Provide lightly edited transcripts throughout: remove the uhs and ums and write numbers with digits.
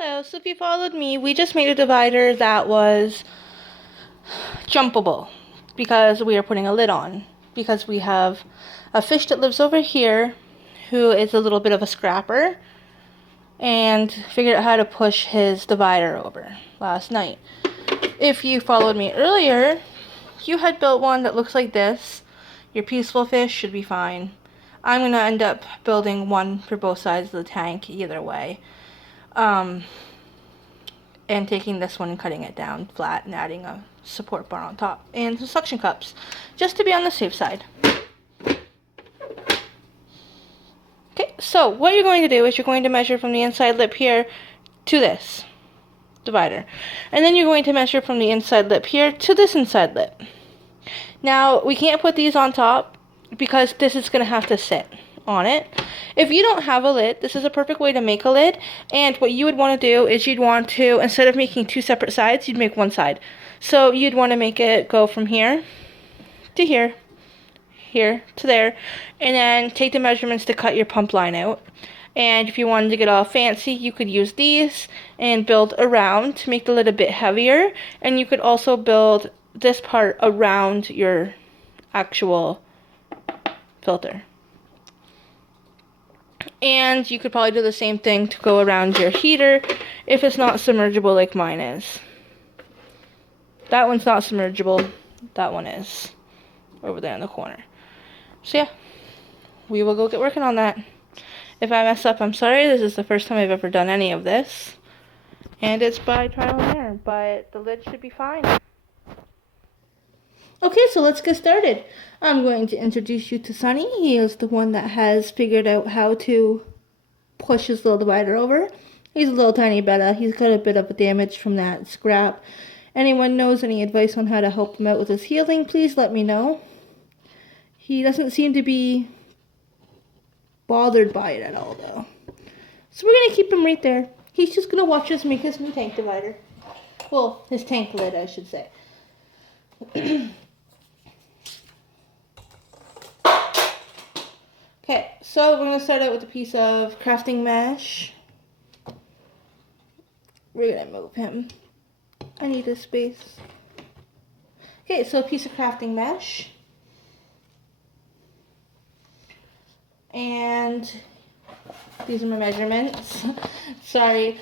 Hello, so if you followed me, we just made a divider that was jumpable because we are putting a lid on. Because we have a fish that lives over here who is a little bit of a scrapper and figured out how to push his divider over last night. If you followed me earlier, you had built one that looks like this. Your peaceful fish should be fine. I'm going to end up building one for both sides of the tank either way. And taking this one and cutting it down flat and adding a support bar on top and some suction cups just to be on the safe side. Okay, so what you're going to do is you're going to measure from the inside lip here to this divider, and then you're going to measure from the inside lip here to this inside lip. Now we can't put these on top because this is going to have to sit on it. If you don't have a lid, this is a perfect way to make a lid. And what you would want to do is you'd want to, instead of making two separate sides, you'd make one side. So you'd want to make it go from here to here, here to there, and then take the measurements to cut your pump line out. And if you wanted to get all fancy, you could use these and build around to make the lid a bit heavier. And you could also build this part around your actual filter. And you could probably do the same thing to go around your heater if it's not submergible like mine is. That one's not submergible. That one is. Over there in the corner. So yeah, we will go get working on that. If I mess up, I'm sorry. This is the first time I've ever done any of this. And it's by trial and error, but the lid should be fine. Okay, so let's get started. I'm going to introduce you to Sunny. He is the one that has figured out how to push his little divider over. He's a little tiny Betta. He's got a bit of damage from that scrap. Anyone knows any advice on how to help him out with his healing, please let me know. He doesn't seem to be bothered by it at all, though. So we're going to keep him right there. He's just going to watch us make his new tank divider. Well, his tank lid, I should say. Okay, so we're going to start out with a piece of crafting mesh. We're going to move him. I need this space. Okay, so a piece of crafting mesh. And these are my measurements. Sorry,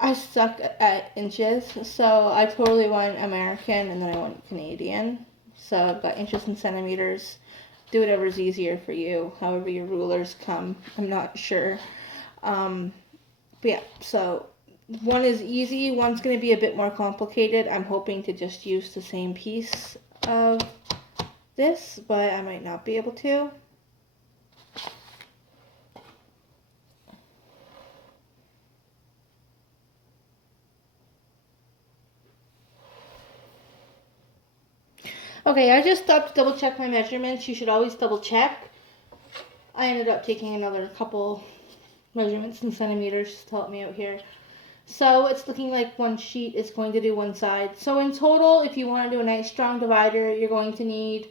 I suck at inches, so I totally went American and then I went Canadian. So I've got inches and centimeters. Do whatever's easier for you, however your rulers come. I'm not sure. But yeah, so one is easy, one's going to be a bit more complicated. I'm hoping to just use the same piece of this, but I might not be able to. Okay, I just stopped to double check my measurements. You should always double check. I ended up taking another couple measurements in centimeters to help me out here. So it's looking like one sheet is going to do one side. So in total, if you want to do a nice strong divider, you're going to need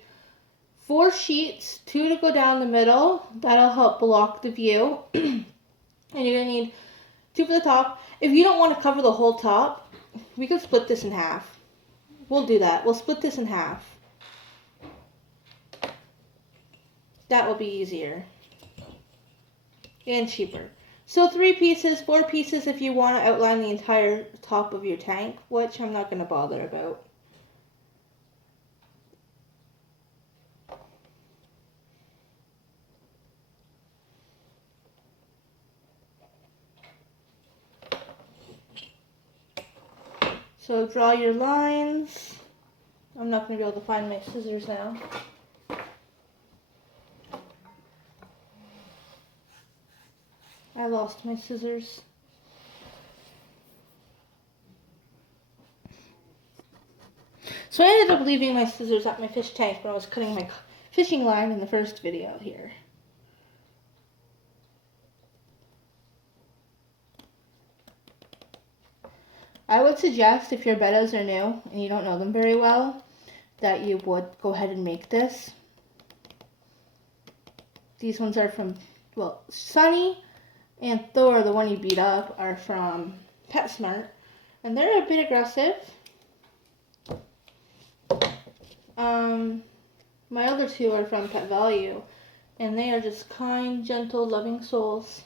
4 sheets, 2 to go down the middle. That'll help block the view. And you're going to need 2 for the top. If you don't want to cover the whole top, we could split this in half. We'll do that. We'll split this in half. That will be easier and cheaper. So 3 pieces, 4 pieces if you want to outline the entire top of your tank, which I'm not going to bother about. So draw your lines. I'm not going to be able to find my scissors now. I lost my scissors. So I ended up leaving my scissors at my fish tank when I was cutting my fishing line in the first video here. I would suggest if your bettas are new and you don't know them very well, that you would go ahead and make this. These ones are from, well, Sunny and Thor, the one he beat up, are from PetSmart, and they're a bit aggressive. My other two are from Pet Value, and they are just kind, gentle, loving souls.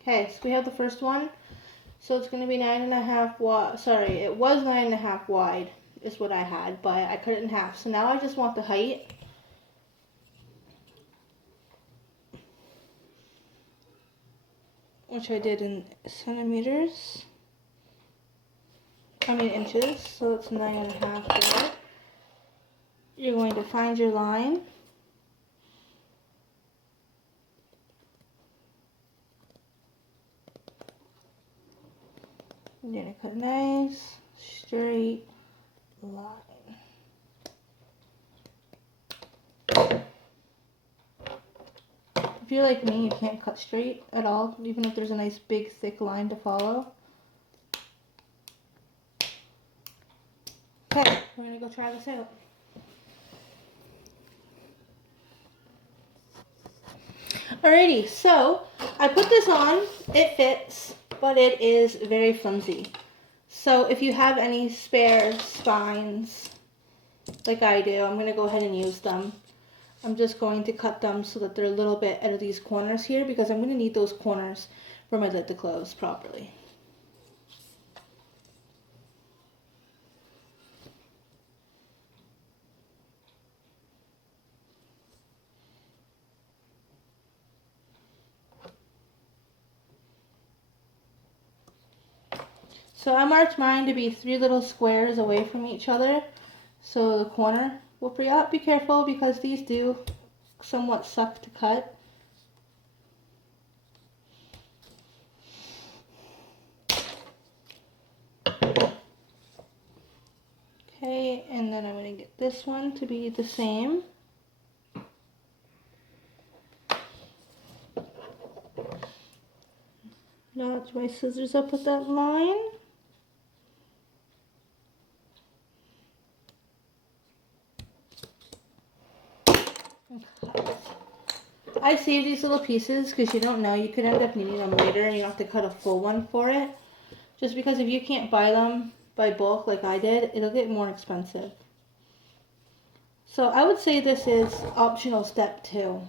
Okay, so we have the first one. So it's going to be 9.5 wide. Sorry, it was 9.5 wide is what I had, but I cut it in half. So now I just want the height. Which I did in centimeters. I mean inches. So it's 9.5 there. You're going to find your line. You're going to cut a nice, straight line. If you're like me, you can't cut straight at all, even if there's a nice big thick line to follow. Okay, we're going to go try this out. Alrighty, so I put this on, it fits, but it is very flimsy. So if you have any spare spines, like I do, I'm going to go ahead and use them. I'm just going to cut them so that they're a little bit out of these corners here, because I'm going to need those corners for my lid to close properly. So I marked mine to be 3 little squares away from each other, so the corner will free up. Be careful because these do somewhat suck to cut. Okay, and then I'm going to get this one to be the same. Notch my scissors up with that line. I saved these little pieces because you don't know, you could end up needing them later and you have to cut a full one for it. Just because if you can't buy them by bulk like I did, it'll get more expensive. So I would say this is optional step 2.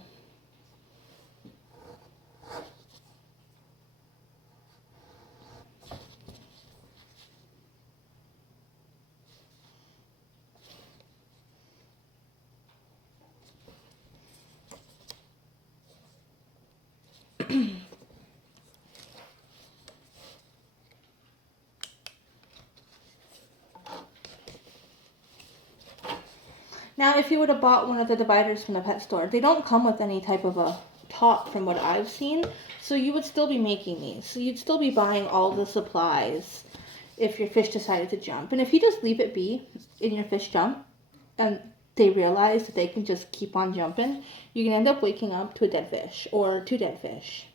Now, if you would have bought one of the dividers from the pet store, they don't come with any type of a top from what I've seen, so you would still be making these. So you'd still be buying all the supplies if your fish decided to jump. And if you just leave it be and your fish jump and they realize that they can just keep on jumping, you can end up waking up to a dead fish or 2 dead fish.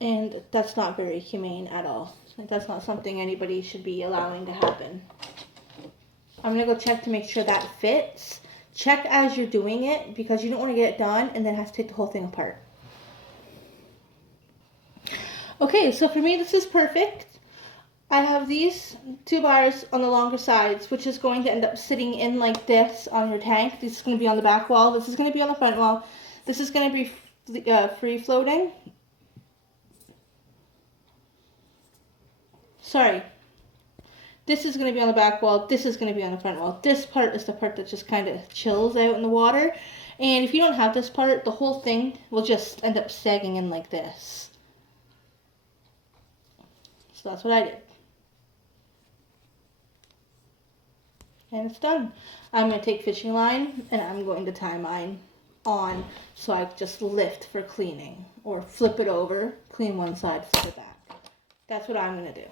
And that's not very humane at all. Like, that's not something anybody should be allowing to happen. I'm going to go check to make sure that fits. Check as you're doing it because you don't want to get it done and then have to take the whole thing apart. Okay, so for me this is perfect. I have these 2 bars on the longer sides, which is going to end up sitting in like this on your tank. This is going to be on the back wall. This is going to be on the front wall. This is going to be free floating. Sorry. This is going to be on the back wall. This is going to be on the front wall. This part is the part that just kind of chills out in the water. And if you don't have this part, the whole thing will just end up sagging in like this. So that's what I did. And it's done. I'm going to take fishing line and I'm going to tie mine on so I just lift for cleaning. Or flip it over, clean one side, flip it back. That's what I'm going to do.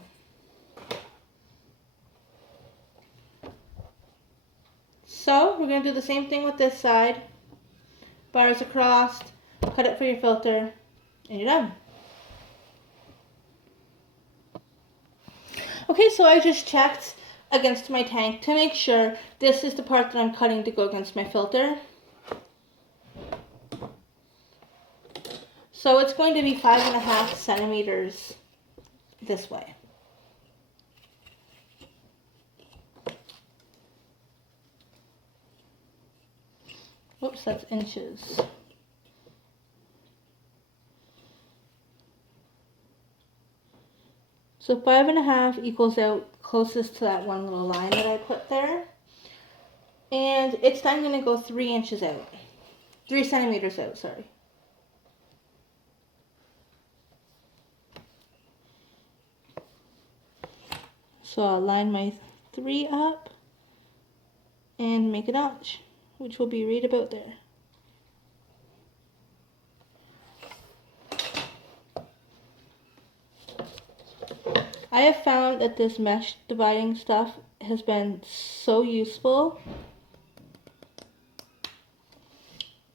So we're going to do the same thing with this side. Bars across, cut it for your filter, and you're done. Okay, so I just checked against my tank to make sure this is the part that I'm cutting to go against my filter. So it's going to be 5.5 centimeters this way. Whoops, that's inches. So 5.5 equals out closest to that one little line that I put there. And it's then going to go 3 inches out. 3 centimeters out, sorry. So I'll line my 3 up and make a notch, which will be right about there. I have found that this mesh dividing stuff has been so useful.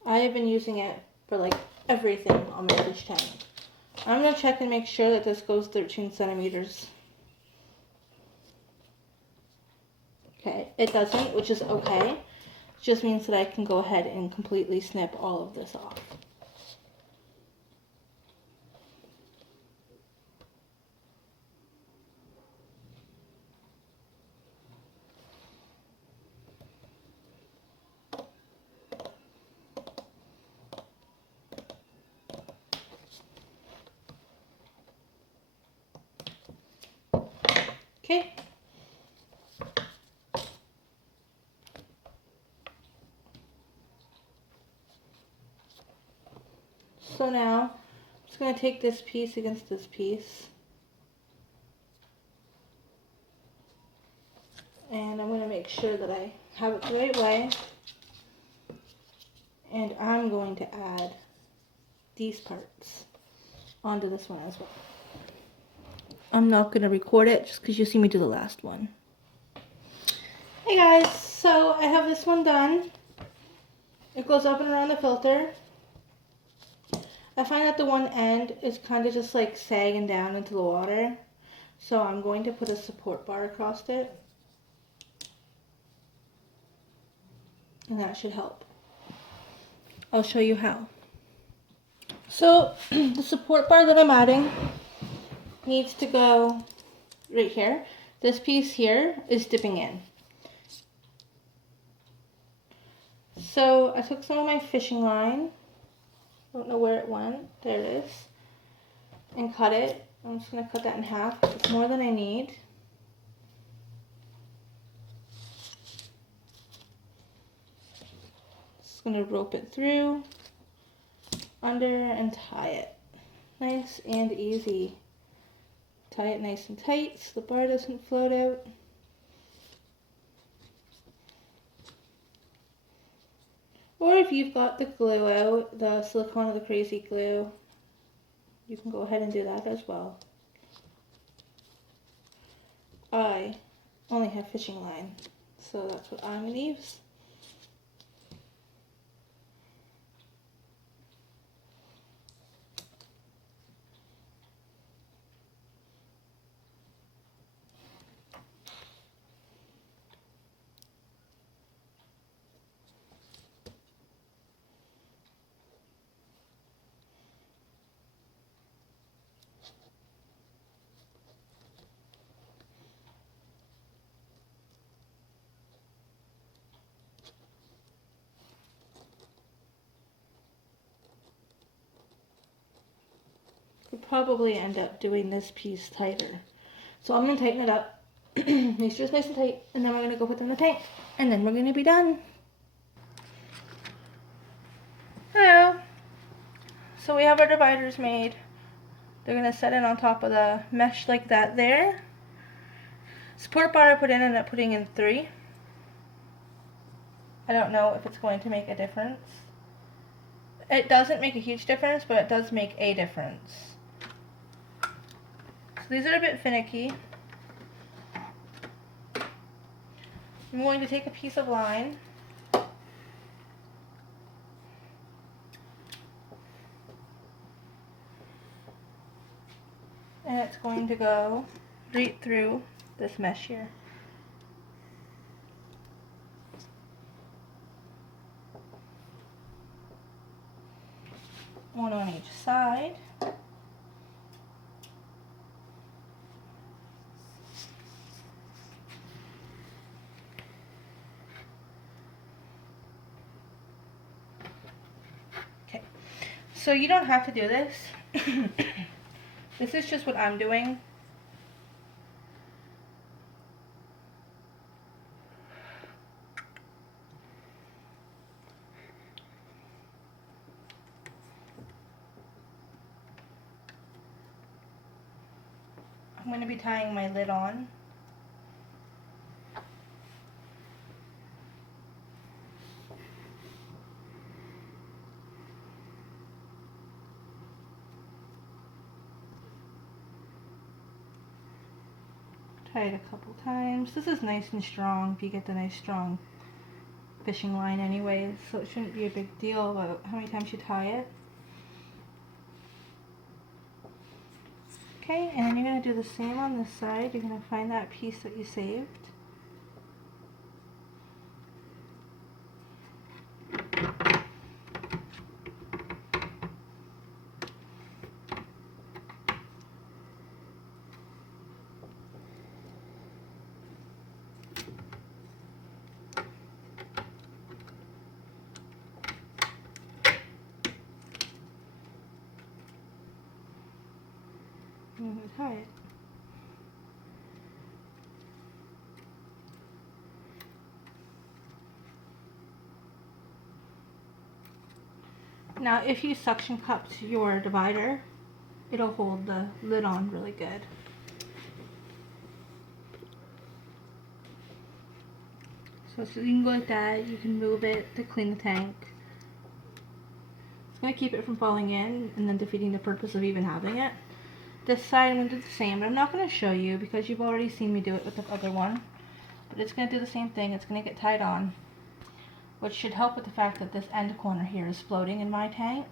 I have been using it for like everything on my fish tank. I'm going to check and make sure that this goes 13 centimeters. Okay, it doesn't, which is okay. It just means that I can go ahead and completely snip all of this off. Okay. So now, I'm just going to take this piece against this piece. And I'm going to make sure that I have it the right way. And I'm going to add these parts onto this one as well. I'm not going to record it just because you see me do the last one. Hey guys, so I have this one done. It goes up and around the filter. I find that the one end is kind of just like sagging down into the water. So I'm going to put a support bar across it. And that should help. I'll show you how. So the support bar that I'm adding needs to go right here. This piece here is dipping in. So I took some of my fishing line, don't know where it went, there it is, and cut it. I'm just going to cut that in half. It's more than I need. Just going to rope it through, under, and tie it. Nice and easy. Tie it nice and tight so the bar doesn't float out. Or if you've got the glue out, the silicone or the crazy glue, you can go ahead and do that as well. I only have fishing line, so that's what I'm going to use. Could probably end up doing this piece tighter. So I'm going to tighten it up. Make sure it's nice and tight, and then we're going to go put them in the tank, and then we're going to be done. Hello. So we have our dividers made. They're going to set it on top of the mesh like that there. Support bar I ended up putting in 3. I don't know if it's going to make a difference. It doesn't make a huge difference, but it does make a difference. So these are a bit finicky. I'm going to take a piece of line and it's going to go right through this mesh here. one on each side. Okay, so you don't have to do this. This is just what I'm doing. I'm going to be tying my lid on. Tie it a couple times. This is nice and strong if you get the nice strong fishing line anyways, so it shouldn't be a big deal about how many times you tie it. Okay, and then you're going to do the same on this side. You're going to find that piece that you saved. I'm going to tie it. Now if you suction cupped your divider, it'll hold the lid on really good. So you can go like that, you can move it to clean the tank. It's going to keep it from falling in and then defeating the purpose of even having it. This side I'm going to do the same, but I'm not going to show you because you've already seen me do it with the other one. But it's going to do the same thing, it's going to get tied on, which should help with the fact that this end corner here is floating in my tank.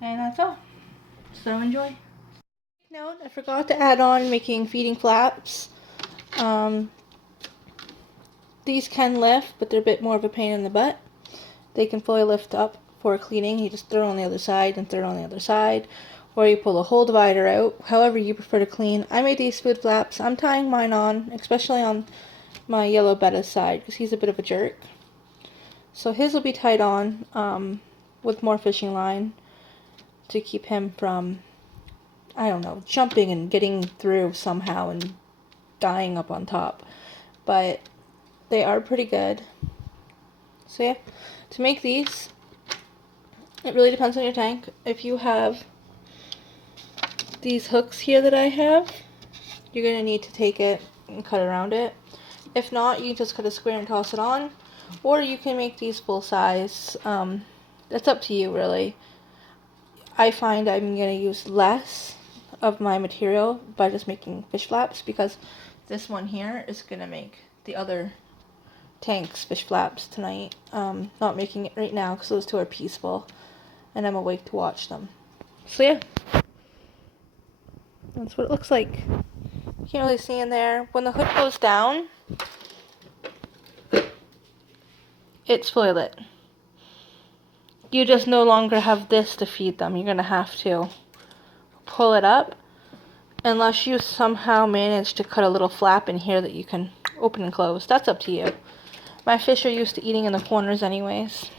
And that's all. So enjoy. Note, I forgot to add on making feeding flaps. These can lift, but they're a bit more of a pain in the butt. They can fully lift up for cleaning. You just throw it on the other side and throw it on the other side. Or you pull the whole divider out, however you prefer to clean. I made these food flaps. I'm tying mine on, especially on my yellow Betta side, because he's a bit of a jerk. So his will be tied on with more fishing line to keep him from, I don't know, jumping and getting through somehow and dying up on top. But they are pretty good. So yeah, to make these, it really depends on your tank. If you have these hooks here that I have, you're going to need to take it and cut around it. If not, you can just cut a square and toss it on. Or you can make these full size. It's up to you really. I find I'm going to use less of my material by just making fish flaps, because this one here is going to make the other tank's fish flaps tonight. Not making it right now because those two are peaceful and I'm awake to watch them. So yeah, that's what it looks like. You can't really see in there. When the hood goes down, it's fully lit. You just no longer have this to feed them. You're going to have to pull it up, unless you somehow manage to cut a little flap in here that you can open and close. That's up to you. My fish are used to eating in the corners anyways.